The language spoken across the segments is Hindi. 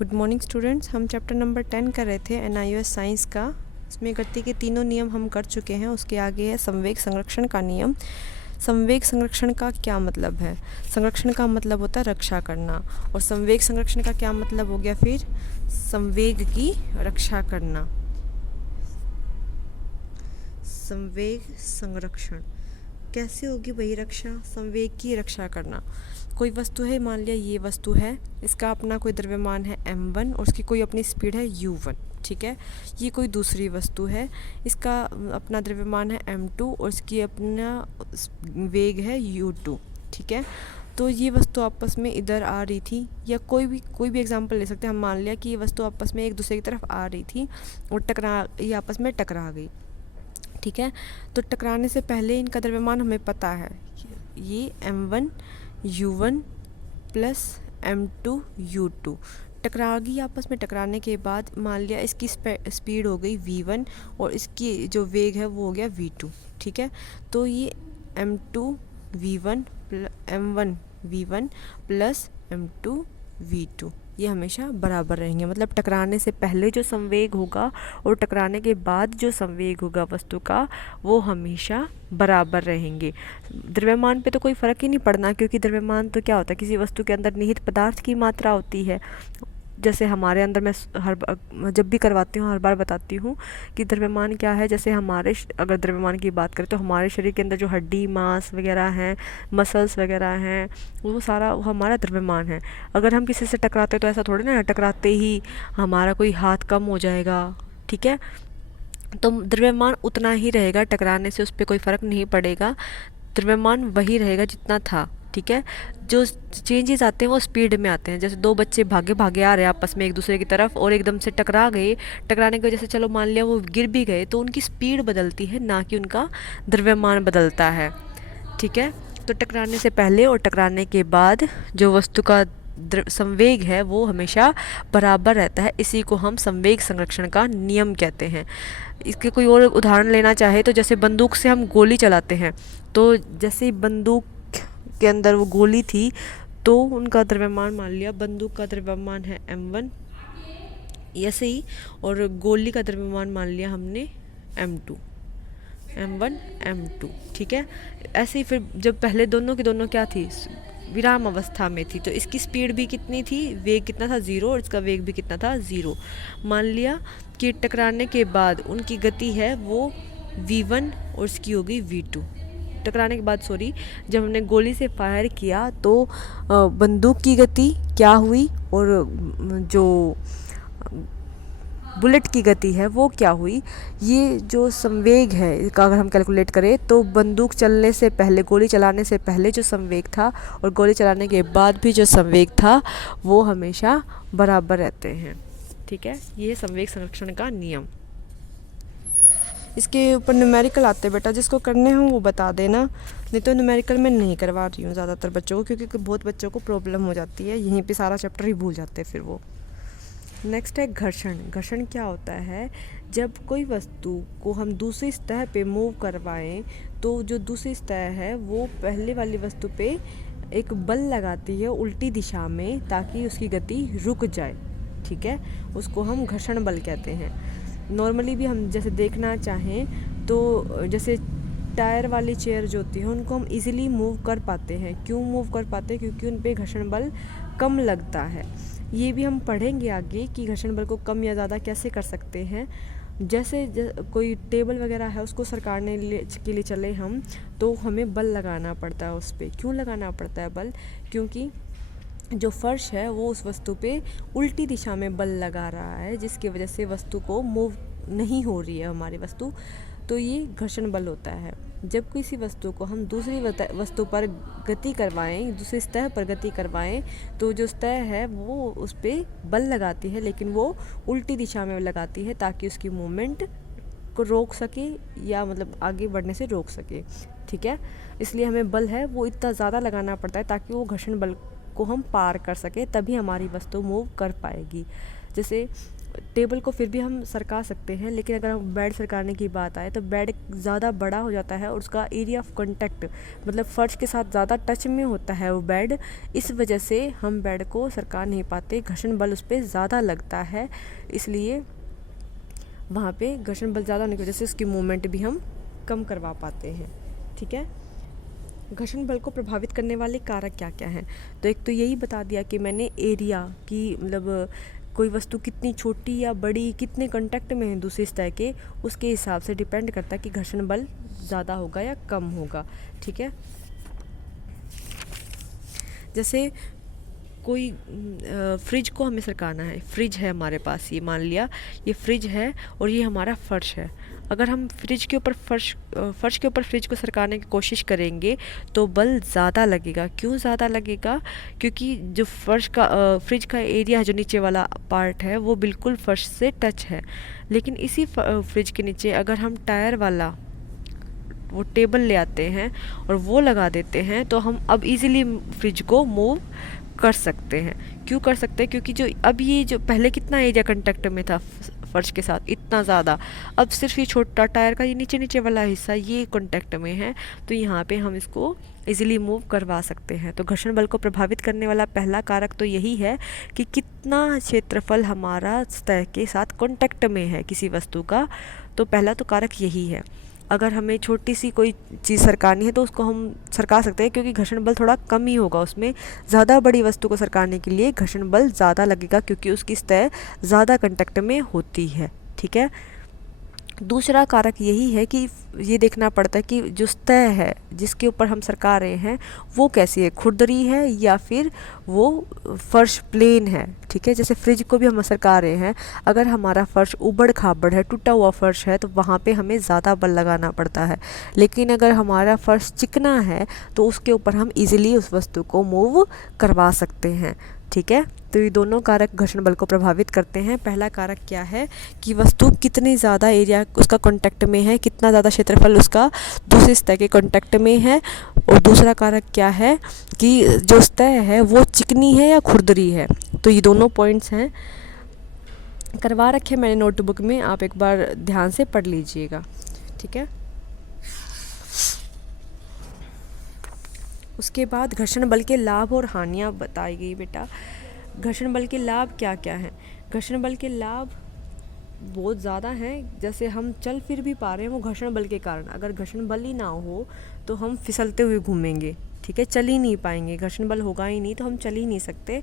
Good morning students. हम चैप्टर नंबर 10 कर रहे थे NIOS साइंस का। इसमें गति के तीनों नियम हम कर चुके हैं। उसके आगे है संवेग संरक्षण का नियम। संवेग संरक्षण का क्या मतलब है? संरक्षण का मतलब होता है रक्षा करना, और संवेग संरक्षण का क्या मतलब हो गया फिर? संवेग की रक्षा करना। संवेग संरक्षण कैसे होगी वही रक्षा? संवेग की रक्षा करना। कोई वस्तु है, मान लिया ये वस्तु है, इसका अपना कोई द्रव्यमान है m1 और उसकी कोई अपनी स्पीड है u1, ठीक है। ये कोई दूसरी वस्तु है, इसका अपना द्रव्यमान है m2 और इसकी अपना वेग है u2, ठीक है। तो ये वस्तु आपस में इधर आ रही थी, या कोई भी एग्जांपल ले सकते हैं। हम मान लिया कि ये वस्तु आपस में एक दूसरे की तरफ आ रही थी और ये आपस में टकरा गई, ठीक है। तो टकराने से पहले इनका द्रव्यमान हमें पता है, ये m1 u1 plus m2 u2 टकरा गई। आपस में टकराने के बाद मान लिया इसकी स्पीड हो गई v1 और इसकी जो वेग है वो हो गया v2, ठीक है। तो ये m1 v1 plus m2 v2 ये हमेशा बराबर रहेंगे। मतलब टकराने से पहले जो संवेग होगा और टकराने के बाद जो संवेग होगा वस्तु का, वो हमेशा बराबर रहेंगे। द्रव्यमान पे तो कोई फ़र्क ही नहीं पड़ना, क्योंकि द्रव्यमान तो क्या होता है, किसी वस्तु के अंदर निहित पदार्थ की मात्रा होती है। जैसे हमारे अंदर, मैं जब भी करवाती हूँ हर बार बताती हूँ कि द्रव्यमान क्या है। जैसे अगर द्रव्यमान की बात करें तो हमारे शरीर के अंदर जो हड्डी मांस वगैरह हैं, मसल्स वगैरह हैं, वो सारा वो हमारा द्रव्यमान है। अगर हम किसी से टकराते तो ऐसा थोड़ी ना टकराते ही हमारा कोई हाथ कम हो जाएगा, ठीक है। तो द्रव्यमान उतना ही रहेगा, टकराने से उस पर कोई फ़र्क नहीं पड़ेगा। द्रव्यमान वही रहेगा जितना था, ठीक है। जो चेंजेस आते हैं वो स्पीड में आते हैं। जैसे दो बच्चे भागे भागे आ रहे हैं आपस में एक दूसरे की तरफ और एकदम से टकरा गए, टकराने की वजह से चलो मान लिया वो गिर भी गए, तो उनकी स्पीड बदलती है, ना कि उनका द्रव्यमान बदलता है, ठीक है। तो टकराने से पहले और टकराने के बाद जो वस्तु का संवेग है वो हमेशा बराबर रहता है। इसी को हम संवेग संरक्षण का नियम कहते हैं। इसके कोई और उदाहरण लेना चाहे तो जैसे बंदूक से हम गोली चलाते हैं, तो जैसे बंदूक के अंदर वो गोली थी तो उनका द्रव्यमान, मान लिया बंदूक का द्रव्यमान है m1 ऐसे ही, और गोली का द्रव्यमान मान लिया हमने m2, m1 m2, ठीक है। ऐसे ही फिर जब पहले दोनों की दोनों क्या थी, विराम अवस्था में थी, तो इसकी स्पीड भी कितनी थी, वेग कितना था 0, और इसका वेग भी कितना था 0। मान लिया कि टकराने के बाद उनकी गति है वो v1 और इसकी होगी v2। टकराने के बाद जब हमने गोली से फायर किया तो बंदूक की गति क्या हुई और जो बुलेट की गति है वो क्या हुई। ये जो संवेग है इसका अगर हम कैलकुलेट करें तो बंदूक चलने से पहले, गोली चलाने से पहले जो संवेग था और गोली चलाने के बाद भी जो संवेग था वो हमेशा बराबर रहते हैं, ठीक है। ये संवेग संरक्षण का नियम। इसके ऊपर न्यूमेरिकल आते हैं बेटा, जिसको करने हों वो बता देना, नहीं तो न्यूमेरिकल मैं नहीं करवा रही हूँ ज़्यादातर बच्चों को, क्योंकि बहुत बच्चों को प्रॉब्लम हो जाती है, यहीं पे सारा चैप्टर ही भूल जाते हैं फिर वो। नेक्स्ट है घर्षण। घर्षण क्या होता है? जब कोई वस्तु को हम दूसरी सतह पे मूव करवाएं तो जो दूसरी सतह है वो पहले वाली वस्तु पे एक बल लगाती है उल्टी दिशा में, ताकि उसकी गति रुक जाए, ठीक है। उसको हम घर्षण बल कहते हैं। नॉर्मली भी हम जैसे देखना चाहें तो जैसे टायर वाली चेयर जो होती है उनको हम इजीली मूव कर पाते हैं। क्यों मूव कर पाते हैं? क्योंकि उन पे घर्षण बल कम लगता है। ये भी हम पढ़ेंगे आगे कि घर्षण बल को कम या ज़्यादा कैसे कर सकते हैं। जैसे कोई टेबल वगैरह है उसको सरकारने के लिए चले हम, तो हमें बल लगाना पड़ता है उस पर। क्यों लगाना पड़ता है बल? क्योंकि जो फर्श है वो उस वस्तु पे उल्टी दिशा में बल लगा रहा है, जिसकी वजह से वस्तु को मूव नहीं हो रही है हमारी वस्तु, तो ये घर्षण बल होता है। जब किसी वस्तु को हम दूसरी वस्तु पर गति करवाएं, दूसरी सतह पर गति करवाएं, तो जो सतह है वो उस पर बल लगाती है, लेकिन वो उल्टी दिशा में लगाती है, ताकि उसकी मूवमेंट को रोक सके, या मतलब आगे बढ़ने से रोक सके, ठीक है। इसलिए हमें बल है वो इतना ज़्यादा लगाना पड़ता है ताकि वो घर्षण बल को हम पार कर सके, तभी हमारी वस्तु मूव कर पाएगी। जैसे टेबल को फिर भी हम सरका सकते हैं, लेकिन अगर हम बेड सरकाने की बात आए तो बेड ज़्यादा बड़ा हो जाता है और उसका एरिया ऑफ कांटेक्ट मतलब फ़र्श के साथ ज़्यादा टच में होता है वो बेड। इस वजह से हम बेड को सरका नहीं पाते, घर्षण बल उस पर ज़्यादा लगता है, इसलिए वहाँ पे घर्षण बल ज़्यादा होने की वजह से उसकी मूवमेंट भी हम कम करवा पाते हैं। ठीक है, घर्षण बल को प्रभावित करने वाले कारक क्या क्या हैं? तो एक तो यही बता दिया कि मैंने एरिया की मतलब कोई वस्तु कितनी छोटी या बड़ी, कितने कांटेक्ट में है दूसरी सतह के, उसके हिसाब से डिपेंड करता है कि घर्षण बल ज़्यादा होगा या कम होगा। ठीक है, जैसे कोई फ्रिज को हमें सरकाना है, फ्रिज है हमारे पास, ये मान लिया ये फ्रिज है और ये हमारा फर्श है। अगर हम फ्रिज के ऊपर फर्श के ऊपर फ्रिज को सरकाने की कोशिश करेंगे तो बल ज़्यादा लगेगा। क्यों ज़्यादा लगेगा? क्योंकि जो फ्रिज का एरिया है, जो नीचे वाला पार्ट है, वो बिल्कुल फर्श से टच है। लेकिन इसी फ्रिज के नीचे अगर हम टायर वाला वो टेबल ले आते हैं और वो लगा देते हैं तो हम अब इजीली फ्रिज को मूव कर सकते हैं। क्यों कर सकते हैं? क्योंकि ये जो पहले कितना एरिया कांटेक्ट में था फर्श के साथ, इतना ज़्यादा, अब सिर्फ ये छोटा टायर का ये नीचे वाला हिस्सा ये कांटेक्ट में है, तो यहाँ पे हम इसको इजीली मूव करवा सकते हैं। तो घर्षण बल को प्रभावित करने वाला पहला कारक तो यही है कि कितना क्षेत्रफल हमारा सतह के साथ कांटेक्ट में है किसी वस्तु का। तो पहला तो कारक यही है। अगर हमें छोटी सी कोई चीज़ सरकानी है तो उसको हम सरका सकते हैं, क्योंकि घर्षण बल थोड़ा कम ही होगा उसमें। ज़्यादा बड़ी वस्तु को सरकाने के लिए घर्षण बल ज़्यादा लगेगा, क्योंकि उसकी सतह ज़्यादा कांटेक्ट में होती है। ठीक है, दूसरा कारक यही है कि ये देखना पड़ता है कि जो सतह है जिसके ऊपर हम सरका रहे हैं वो कैसी है, खुरदरी है या फिर वो फर्श प्लेन है। ठीक है, जैसे फ्रिज को भी हम सरका रहे हैं, अगर हमारा फर्श उबड़ खाबड़ है, टूटा हुआ फर्श है, तो वहाँ पे हमें ज़्यादा बल लगाना पड़ता है। लेकिन अगर हमारा फर्श चिकना है तो उसके ऊपर हम इजीली उस वस्तु को मूव करवा सकते हैं। ठीक है, तो ये दोनों कारक घर्षण बल को प्रभावित करते हैं। पहला कारक क्या है कि वस्तु कितनी ज़्यादा एरिया उसका कांटेक्ट में है, कितना ज़्यादा क्षेत्रफल उसका दूसरी सतह के कांटेक्ट में है। और दूसरा कारक क्या है कि जो सतह है वो चिकनी है या खुरदरी है। तो ये दोनों पॉइंट्स हैं, करवा रखे मैंने नोटबुक में, आप एक बार ध्यान से पढ़ लीजिएगा। ठीक है, उसके बाद घर्षण बल के लाभ और हानियाँ बताई गई बेटा। घर्षण बल के लाभ क्या क्या हैं? घर्षण बल के लाभ बहुत ज़्यादा हैं। जैसे हम चल फिर भी पा रहे हैं वो घर्षण बल के कारण। अगर घर्षण बल ही ना हो तो हम फिसलते हुए घूमेंगे। ठीक है, चल ही नहीं पाएंगे, घर्षण बल होगा ही नहीं तो हम चल ही नहीं सकते।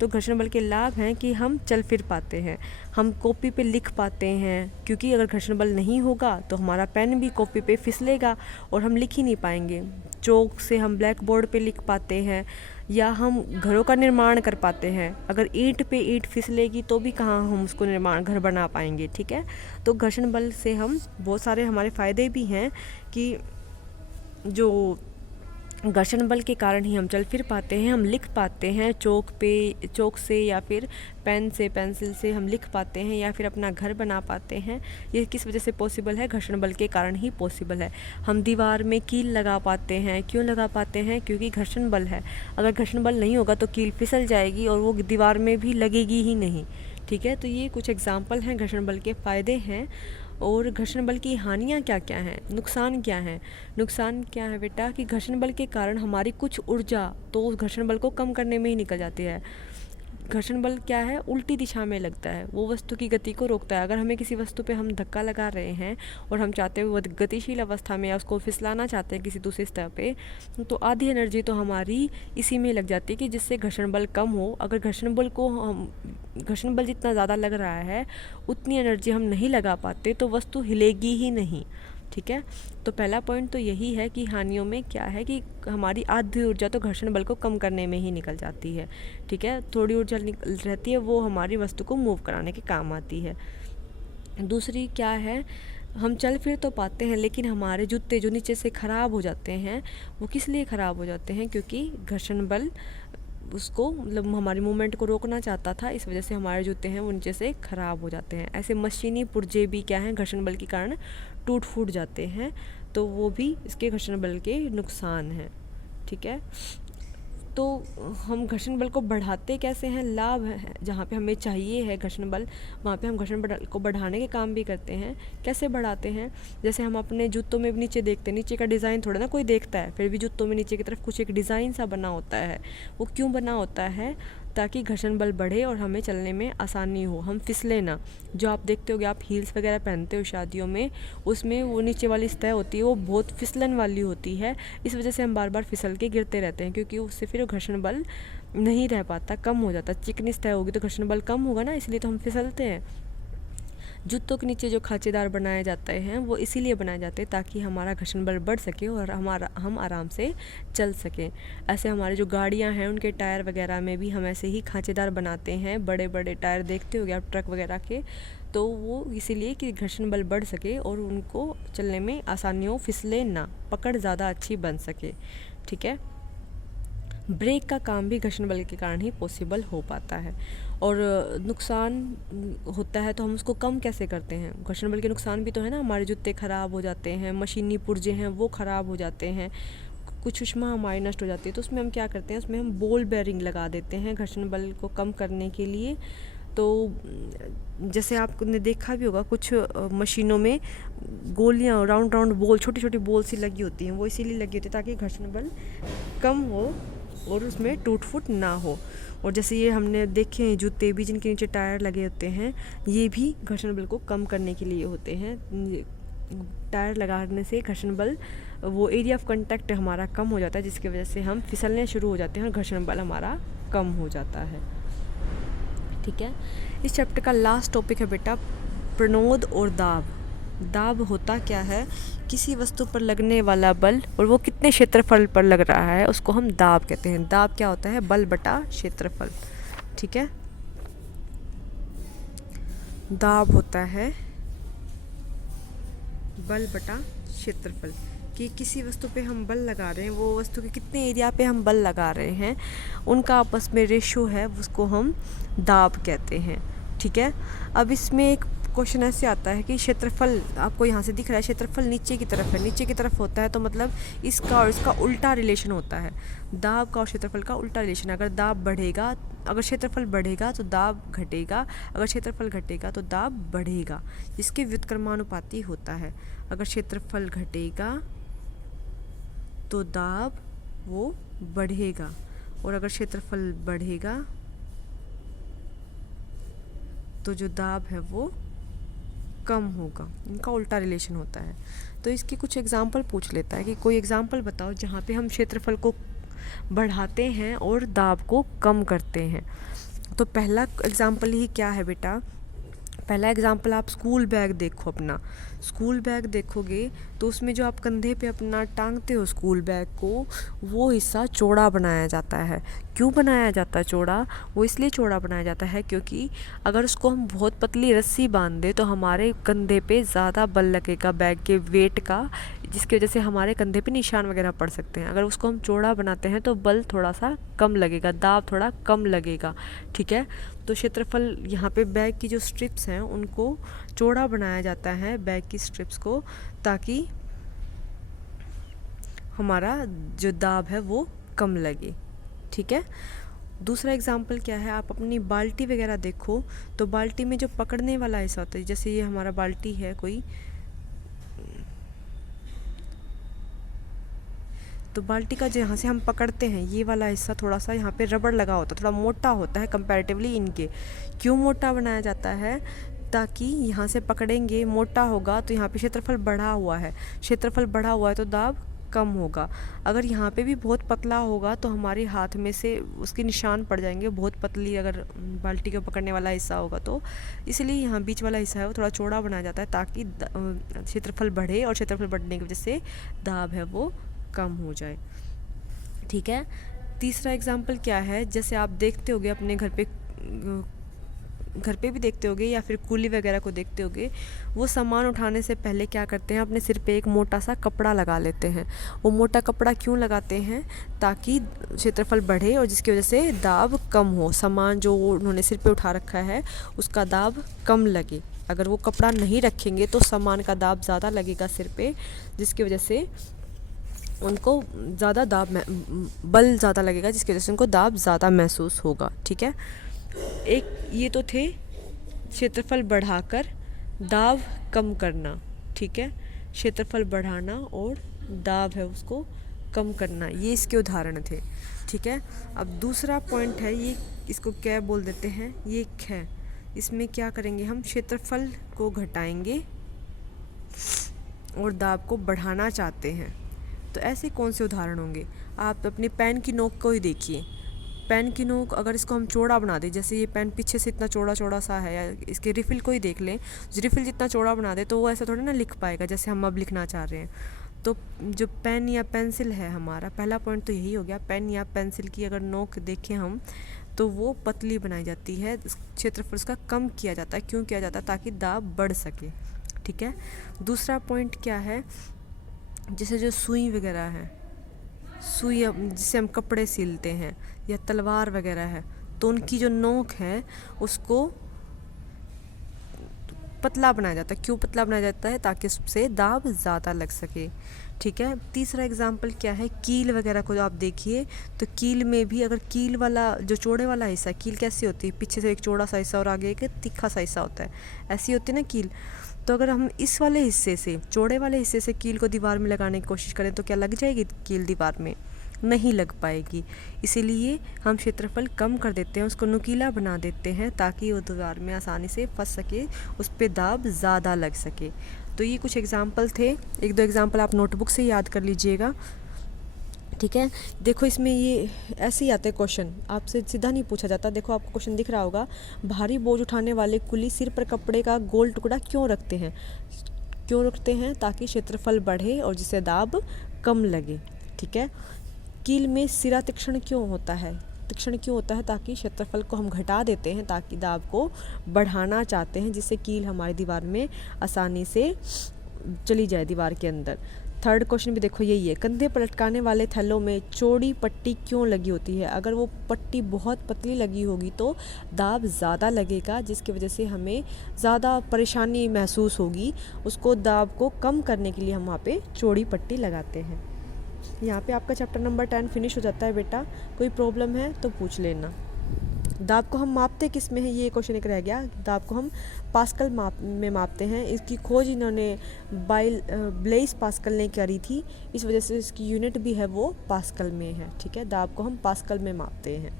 तो घर्षण बल के लाभ हैं कि हम चल फिर पाते हैं, हम कॉपी पे लिख पाते हैं, क्योंकि अगर घर्षण बल नहीं होगा तो हमारा पेन भी कॉपी पे फिसलेगा और हम लिख ही नहीं पाएंगे। चौक से हम ब्लैक बोर्ड पे लिख पाते हैं, या हम घरों का निर्माण कर पाते हैं। अगर ईंट पे ईंट फिसलेगी तो भी कहाँ हम उसको घर बना पाएंगे। ठीक है, तो घर्षण बल से हम बहुत सारे हमारे फ़ायदे भी हैं कि जो घर्षण बल के कारण ही हम चल फिर पाते हैं, हम लिख पाते हैं चौक से या फिर पेन से, पेंसिल से हम लिख पाते हैं, या फिर अपना घर बना पाते हैं। ये किस वजह से पॉसिबल है? घर्षण बल के कारण ही पॉसिबल है। हम दीवार में कील लगा पाते हैं। क्यों लगा पाते हैं? क्योंकि घर्षण बल है। अगर घर्षण बल नहीं होगा तो कील फिसल जाएगी और वो दीवार में भी लगेगी ही नहीं। ठीक है, तो ये कुछ एग्जाम्पल हैं घर्षण बल के फ़ायदे हैं। और घर्षण बल की हानियाँ क्या क्या हैं, नुकसान क्या हैं? नुकसान क्या है बेटा कि घर्षण बल के कारण हमारी कुछ ऊर्जा तो उस घर्षण बल को कम करने में ही निकल जाती है। घर्षण बल क्या है? उल्टी दिशा में लगता है, वो वस्तु की गति को रोकता है। अगर हमें किसी वस्तु पे हम धक्का लगा रहे हैं और हम चाहते हैं वो गतिशील अवस्था में या उसको फिसलाना चाहते हैं किसी दूसरी सतह पे, तो आधी एनर्जी तो हमारी इसी में लग जाती है कि जिससे घर्षण बल कम हो। अगर घर्षण बल जितना ज़्यादा लग रहा है उतनी एनर्जी हम नहीं लगा पाते तो वस्तु हिलेगी ही नहीं। ठीक है, तो पहला पॉइंट तो यही है कि हानियों में क्या है कि हमारी आधी ऊर्जा तो घर्षण बल को कम करने में ही निकल जाती है। ठीक है, थोड़ी ऊर्जा रहती है वो हमारी वस्तु को मूव कराने के काम आती है। दूसरी क्या है, हम चल फिर तो पाते हैं लेकिन हमारे जूते जो नीचे से ख़राब हो जाते हैं, वो किस लिए ख़राब हो जाते हैं? क्योंकि घर्षण बल उसको मतलब हमारी मूवमेंट को रोकना चाहता था, इस वजह से हमारे जूते हैं वो नीचे से ख़राब हो जाते हैं। ऐसे मशीनी पुर्जे भी क्या हैं, घर्षण बल के कारण टूट फूट जाते हैं, तो वो भी इसके घर्षण बल के नुकसान हैं। ठीक है, तो हम घर्षण बल को बढ़ाते कैसे हैं, लाभ है जहाँ पे हमें चाहिए है घर्षण बल, वहाँ पे हम घर्षण बल को बढ़ाने के काम भी करते हैं। कैसे बढ़ाते हैं, जैसे हम अपने जूतों में भी नीचे देखते हैं, नीचे का डिज़ाइन थोड़ा ना कोई देखता है, फिर भी जूतों में नीचे की तरफ कुछ एक डिज़ाइन सा बना होता है। वो क्यों बना होता है, ताकि घर्षण बल बढ़े और हमें चलने में आसानी हो, हम फिसले ना। जो आप देखते होगे, आप हील्स वगैरह पहनते हो शादियों में, उसमें वो नीचे वाली सतह होती है वो बहुत फिसलन वाली होती है। इस वजह से हम बार बार फिसल के गिरते रहते हैं, क्योंकि उससे फिर घर्षण बल नहीं रह पाता, कम हो जाता। चिकनी सतह होगी तो घर्षण बल कम होगा ना, इसलिए तो हम फिसलते हैं। जूतों के नीचे जो खांचेदार बनाए जाते हैं वो इसीलिए बनाए जाते हैं ताकि हमारा घर्षण बल बढ़ सके और हम आराम से चल सकें। ऐसे हमारे जो गाड़ियां हैं उनके टायर वगैरह में भी हम ऐसे ही खांचेदार बनाते हैं। बड़े बड़े टायर देखते होगे आप ट्रक वगैरह के, तो वो इसीलिए कि घर्षण बल बढ़ सके और उनको चलने में आसानी हो, फिसले ना, पकड़ ज़्यादा अच्छी बन सके। ठीक है। ब्रेक का काम भी घर्षण बल के कारण ही पॉसिबल हो पाता है। और नुकसान होता है तो हम उसको कम कैसे करते हैं। घर्षण बल के नुकसान भी तो है ना, हमारे जूते ख़राब हो जाते हैं, मशीनी पुर्जे हैं वो ख़राब हो जाते हैं, कुछ ऊष्मा हमारी नष्ट हो जाती है। तो उसमें हम क्या करते हैं, उसमें हम बॉल बेयरिंग लगा देते हैं घर्षण बल को कम करने के लिए। तो जैसे आपने देखा भी होगा कुछ मशीनों में गोलियां, राउंड राउंड बॉल, छोटी छोटी बॉल सी लगी होती हैं, वो इसीलिए लगी होती है ताकि घर्षण बल कम हो और उसमें टूट फूट ना हो। और जैसे ये हमने देखे हैं जूते भी जिनके नीचे टायर लगे होते हैं, ये भी घर्षण बल को कम करने के लिए होते हैं। टायर लगाने से घर्षण बल, वो एरिया ऑफ कांटेक्ट हमारा कम हो जाता है, जिसकी वजह से हम फिसलने शुरू हो जाते हैं और घर्षण बल हमारा कम हो जाता है। ठीक है। इस चैप्टर का लास्ट टॉपिक है बेटा प्रणोद और दाब। दाब होता क्या है, किसी वस्तु पर लगने वाला बल और वो कितने क्षेत्रफल पर लग रहा है उसको हम दाब कहते हैं। दाब क्या होता है, बल बटा क्षेत्रफल। ठीक है। दाब होता है बल बटा क्षेत्रफल, कि किसी वस्तु पे हम बल लगा रहे हैं, वो वस्तु के कितने एरिया पे हम बल लगा रहे हैं, उनका आपस में रेशो है, उसको हम दाब कहते हैं। ठीक है। अब इसमें एक क्वेश्चन ऐसे आता है कि क्षेत्रफल आपको यहाँ से दिख रहा है, क्षेत्रफल नीचे की तरफ है, नीचे की तरफ होता है तो मतलब इसका और इसका उल्टा रिलेशन होता है। दाब का और क्षेत्रफल का उल्टा रिलेशन। अगर दाब बढ़ेगा, अगर क्षेत्रफल बढ़ेगा तो दाब घटेगा, अगर क्षेत्रफल घटेगा तो दाब बढ़ेगा, जिसके व्युत्क्रमानुपाती होता है। अगर क्षेत्रफल घटेगा तो दाब वो बढ़ेगा, और अगर क्षेत्रफल बढ़ेगा तो जो दाब है वो कम होगा। इनका उल्टा रिलेशन होता है। तो इसके कुछ एग्जाम्पल पूछ लेता है कि कोई एग्जाम्पल बताओ जहाँ पे हम क्षेत्रफल को बढ़ाते हैं और दाब को कम करते हैं। तो पहला एग्जाम्पल ही क्या है बेटा, पहला एग्जाम्पल आप स्कूल बैग देखो अपना। स्कूल बैग देखोगे तो उसमें जो आप कंधे पे अपना टांगते हो स्कूल बैग को, वो हिस्सा चौड़ा बनाया जाता है। क्यों बनाया जाता है चौड़ा, वो इसलिए चौड़ा बनाया जाता है क्योंकि अगर उसको हम बहुत पतली रस्सी बांध दें तो हमारे कंधे पे ज़्यादा बल लगेगा बैग के वेट का, जिसकी वजह से हमारे कंधे पे निशान वगैरह पड़ सकते हैं। अगर उसको हम चौड़ा बनाते हैं तो बल थोड़ा सा कम लगेगा, दाब थोड़ा कम लगेगा। ठीक है। तो क्षेत्रफल यहाँ पे बैग की जो स्ट्रिप्स हैं उनको चौड़ा बनाया जाता है, बैग की स्ट्रिप्स को, ताकि हमारा जो दाब है वो कम लगे। ठीक है। दूसरा एग्जाम्पल क्या है, आप अपनी बाल्टी वगैरह देखो तो बाल्टी में जो पकड़ने वाला हिस्सा होता है, जैसे ये हमारा बाल्टी है कोई, तो बाल्टी का जहाँ से हम पकड़ते हैं ये वाला हिस्सा थोड़ा सा यहाँ पे रबड़ लगा होता है, थोड़ा मोटा होता है कंपैरेटिवली इनके। क्यों मोटा बनाया जाता है, ताकि यहाँ से पकड़ेंगे, मोटा होगा तो यहाँ पे क्षेत्रफल बढ़ा हुआ है, क्षेत्रफल बढ़ा हुआ है तो दाब कम होगा। अगर यहाँ पे भी बहुत पतला होगा तो हमारे हाथ में से उसके निशान पड़ जाएंगे, बहुत पतली अगर बाल्टी को पकड़ने वाला हिस्सा होगा तो। इसलिए यहाँ बीच वाला हिस्सा है वो थोड़ा चौड़ा बनाया जाता है ताकि क्षेत्रफल बढ़े, और क्षेत्रफल बढ़ने की वजह से दाब है वो कम हो जाए। ठीक है। तीसरा एग्जाम्पल क्या है, जैसे आप देखते होगे अपने घर पे भी देखते होगे या फिर कूली वगैरह को देखते होगे, वो सामान उठाने से पहले क्या करते हैं, अपने सिर पे एक मोटा सा कपड़ा लगा लेते हैं। वो मोटा कपड़ा क्यों लगाते हैं, ताकि क्षेत्रफल बढ़े और जिसकी वजह से दाब कम हो, सामान जो उन्होंने सिर पे उठा रखा है उसका दाब कम लगे। अगर वो कपड़ा नहीं रखेंगे तो सामान का दाब ज़्यादा लगेगा सिर पे, जिसकी वजह से उनको ज़्यादा बल ज़्यादा लगेगा, जिसकी वजह से उनको दाब ज़्यादा महसूस होगा। ठीक है, एक ये तो थे क्षेत्रफल बढ़ाकर दाब कम करना। ठीक है, क्षेत्रफल बढ़ाना और दाब है उसको कम करना, ये इसके उदाहरण थे। ठीक है, अब दूसरा पॉइंट है, ये इसको क्या बोल देते हैं, ये है, इसमें क्या करेंगे हम, क्षेत्रफल को घटाएंगे और दाब को बढ़ाना चाहते हैं। तो ऐसे कौन से उदाहरण होंगे, आप अपने पेन की नोक को ही देखिए। पेन की नोक अगर इसको हम चौड़ा बना दें, जैसे ये पेन पीछे से इतना चौड़ा चौड़ा सा है, या इसके रिफिल को ही देख लें, रिफिल जितना चौड़ा बना दे तो वो ऐसा थोड़ा ना लिख पाएगा जैसे हम अब लिखना चाह रहे हैं। तो जो पेन या पेंसिल है, हमारा पहला पॉइंट तो यही हो गया, पेन या पेंसिल की अगर नोक देखें हम तो वो पतली बनाई जाती है, क्षेत्रफल उसका कम किया जाता है। क्यों किया जाता है, ताकि दाब बढ़ सके। ठीक है, दूसरा पॉइंट क्या है, जैसे जो सुई वगैरह है, सुई जिससे हम कपड़े सिलते हैं, या तलवार वगैरह है, तो उनकी जो नोक है उसको पतला बनाया जाता है। क्यों पतला बनाया जाता है, ताकि उससे दाब ज़्यादा लग सके। ठीक है, तीसरा एग्जाम्पल क्या है, कील वगैरह को आप देखिए, तो कील में भी अगर कील वाला जो चौड़े वाला हिस्सा, कील कैसी होती है, पीछे से एक चौड़ा सा हिस्सा और आगे एक तीखा सा हिस्सा होता है, ऐसी होती है ना कील। तो अगर हम इस वाले हिस्से से, चौड़े वाले हिस्से से कील को दीवार में लगाने की कोशिश करें तो क्या लग जाएगी कील दीवार में, नहीं लग पाएगी। इसीलिए हम क्षेत्रफल कम कर देते हैं, उसको नुकीला बना देते हैं, ताकि वो दीवार में आसानी से फंस सके, उस पर दाब ज़्यादा लग सके। तो ये कुछ एग्जाम्पल थे, एक दो एग्जाम्पल आप नोटबुक से याद कर लीजिएगा। ठीक है, देखो इसमें ये ऐसे ही आते हैं क्वेश्चन, आपसे सीधा नहीं पूछा जाता। देखो आपको क्वेश्चन दिख रहा होगा, भारी बोझ उठाने वाले कुली सिर पर कपड़े का गोल टुकड़ा क्यों रखते हैं। क्यों रखते हैं, ताकि क्षेत्रफल बढ़े और जिससे दाब कम लगे। ठीक है, कील में सिरा तीक्ष्ण क्यों होता है, तीक्ष्ण क्यों होता है, ताकि क्षेत्रफल को हम घटा देते हैं, ताकि दाब को बढ़ाना चाहते हैं, जिससे कील हमारी दीवार में आसानी से चली जाए दीवार के अंदर। थर्ड क्वेश्चन भी देखो यही है, कंधे पर लटकाने वाले थैलों में चौड़ी पट्टी क्यों लगी होती है। अगर वो पट्टी बहुत पतली लगी होगी तो दाब ज़्यादा लगेगा, जिसकी वजह से हमें ज़्यादा परेशानी महसूस होगी। उसको दाब को कम करने के लिए हम वहाँ पे चौड़ी पट्टी लगाते हैं। यहाँ पे आपका चैप्टर नंबर 10 फिनिश हो जाता है बेटा। कोई प्रॉब्लम है तो पूछ लेना। दाब को हम मापते किस में है, ये क्वेश्चन एक रह गया। दाब को हम पास्कल में मापते हैं। इसकी खोज इन्होंने ब्लेस पास्कल ने करी थी, इस वजह से इसकी यूनिट भी है वो पास्कल में है। ठीक है, दाब को हम पास्कल में मापते हैं।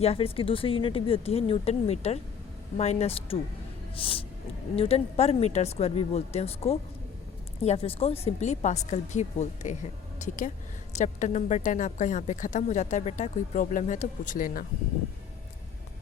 या फिर इसकी दूसरी यूनिट भी होती है न्यूटन मीटर -2, न्यूटन पर मीटर स्क्वायर भी बोलते हैं उसको, या फिर उसको सिंपली पास्कल भी बोलते हैं। ठीक है, चैप्टर नंबर 10 आपका यहाँ पे ख़त्म हो जाता है बेटा। कोई प्रॉब्लम है तो पूछ लेना।